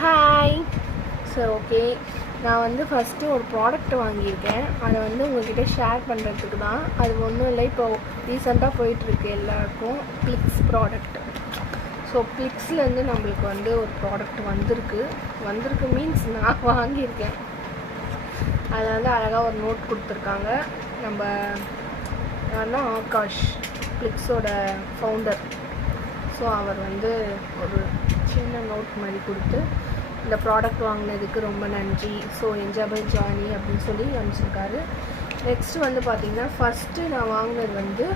Hi. சரி, okay. நான் வந்து ஃபஸ்ட்டு ஒரு ப்ராடக்ட் வாங்கியிருக்கேன். அதை வந்து உங்கள்கிட்ட ஷேர் பண்ணுறதுக்கு தான். அது ஒன்றும் இல்லை, இப்போ ரீசெண்டாக போயிட்டுருக்கு எல்லாருக்கும் ப்ளிக்ஸ் ப்ராடக்ட். ஸோ ப்ளிக்ஸ்லேருந்து நம்மளுக்கு வந்து ஒரு ப்ராடக்ட் வந்திருக்கு மீன்ஸ் நான் வாங்கியிருக்கேன். அதில் வந்து அழகாக ஒரு நோட் கொடுத்துருக்காங்க. நம்ம யாருன்னா ஆகாஷ், ப்ளிக்ஸோட ஃபவுண்டர். ஸோ அவர் வந்து ஒரு சின்ன நோட் மாதிரி கொடுத்து இந்த ப்ராடக்ட் வாங்கினதுக்கு ரொம்ப நன்றி, ஸோ என்ஜாய் பை ஜானி அப்படின்னு சொல்லி அனுப்பிச்சிருக்காரு. நெக்ஸ்ட்டு வந்து பார்த்திங்கன்னா ஃபஸ்ட்டு நான் வாங்கினது வந்து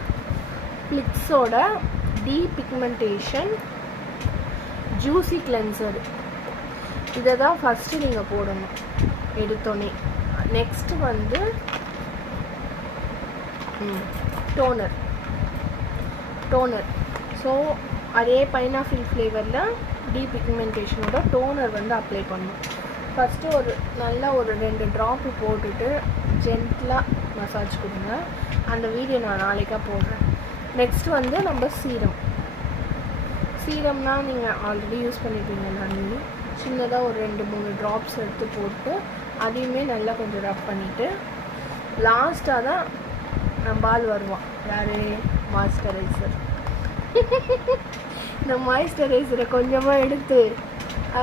ப்ளிக்ஸோட டீபிக்மெண்டேஷன் ஜூஸி கிளென்சர். இதை தான் ஃபஸ்ட்டு நீங்கள் போடணும் எடுத்தோன்னே. நெக்ஸ்ட்டு வந்து டோனர். ஸோ அதே பைனாப்பிள் ஃப்ளேவரில் டீபிக்மெண்டேஷனோட டோனர் வந்து அப்ளை பண்ணணும். ஃபஸ்ட்டு ஒரு நல்லா ஒரு 2 ட்ராப்பு போட்டுட்டு ஜென்டலாக மசாஜ் கொடுங்க. அந்த வீடியோ நான் நாளைக்காக போடுறேன். நெக்ஸ்ட்டு வந்து நம்ம சீரம்னால் நீங்கள் ஆல்ரெடி யூஸ் பண்ணியிருப்பீங்க. நான் சின்னதாக ஒரு 2-3 ட்ராப்ஸ் எடுத்து போட்டு அதையுமே நல்லா கொஞ்சம் ரப் பண்ணிவிட்டு லாஸ்ட்டாக தான் நம்ம ஆள் வருவான், யார்? மாய்ஸ்சரைசர். இந்த மாய்ஸ்சரைசரை கொஞ்சமாக எடுத்து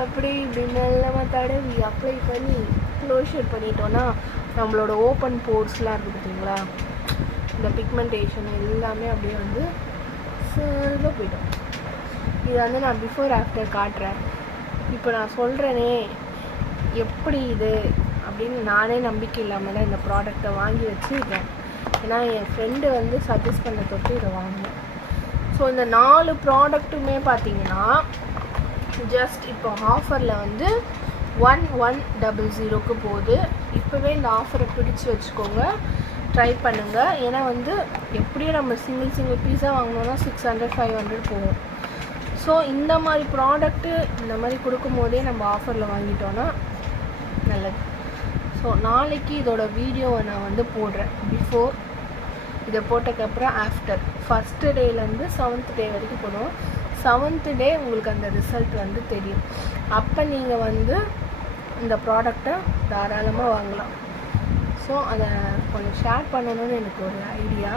அப்படி இப்படி நல்லா தடவி அப்ளை பண்ணி க்ளோஷர் பண்ணிட்டோன்னா நம்மளோட ஓப்பன் போர்ஸ்லாம் இருக்குது பார்த்தீங்களா, இந்த பிக்மெண்டேஷன் எல்லாமே அப்படியே வந்து சர்வாக போய்டும். இது வந்து நான் பிஃபோர் ஆஃப்டர் காட்டுறேன். இப்போ நான் சொல்கிறேனே எப்படி இது அப்படின்னு நானே நம்பிக்கை இல்லாமல் தான் இந்த ப்ராடக்டை வாங்கி வச்சுருக்கேன். ஏன்னா என் ஃப்ரெண்டு வந்து சஜஸ்ட் பண்ண தொட்டு இதை வாங்கினேன். ஸோ இந்த 4 ப்ராடக்ட்டுமே பார்த்தீங்கன்னா ஜஸ்ட் இப்போ ஆஃபரில் வந்து 1100க்கு போகுது. இப்போவே இந்த ஆஃபரை பிடிச்சி வச்சுக்கோங்க, ட்ரை பண்ணுங்கள். ஏன்னா வந்து எப்படியும் நம்ம சிங்கிள் பீஸாக வாங்கினோன்னா 600-500 போகும். ஸோ இந்த மாதிரி ப்ராடக்ட்டு இந்த மாதிரி கொடுக்கும் போதே நம்ம ஆஃபரில் வாங்கிட்டோன்னா நல்லது. ஸோ நாளைக்கு இதோட வீடியோவை நான் வந்து போடுறேன். பிஃபோர் இதை போட்டதுக்கப்புறம் ஆஃப்டர் ஃபஸ்ட்டு டேலேருந்து 7th டே வரைக்கும் போடுவோம். 7th டே உங்களுக்கு அந்த ரிசல்ட் வந்து தெரியும். அப்போ நீங்கள் வந்து இந்த ப்ராடக்டை தாராளமாக வாங்கலாம். ஸோ அதை கொஞ்சம் ஷேர் பண்ணணும்னு எனக்கு ஒரு ஐடியா.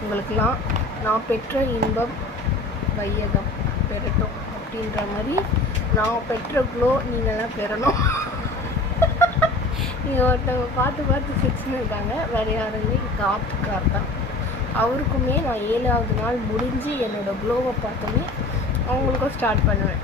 உங்களுக்கெலாம் நான் பெற்ற இன்பம் வையகம் பெறட்டும் அப்படின்ற மாதிரி நான் பெற்ற க்ளோ நீங்கள்லாம் பெறணும். நீங்கள் ஒருத்தவங்க பார்த்து ஃபிக்ஸ்னு இருக்காங்க, வேறு யாருமே காத்துக்கார் தான். அவருக்குமே நான் 7வது நாள் முடிஞ்சு என்னோடய க்ளோவை பார்த்தோன்னே அவங்களுக்கும் ஸ்டார்ட் பண்ணுவேன்.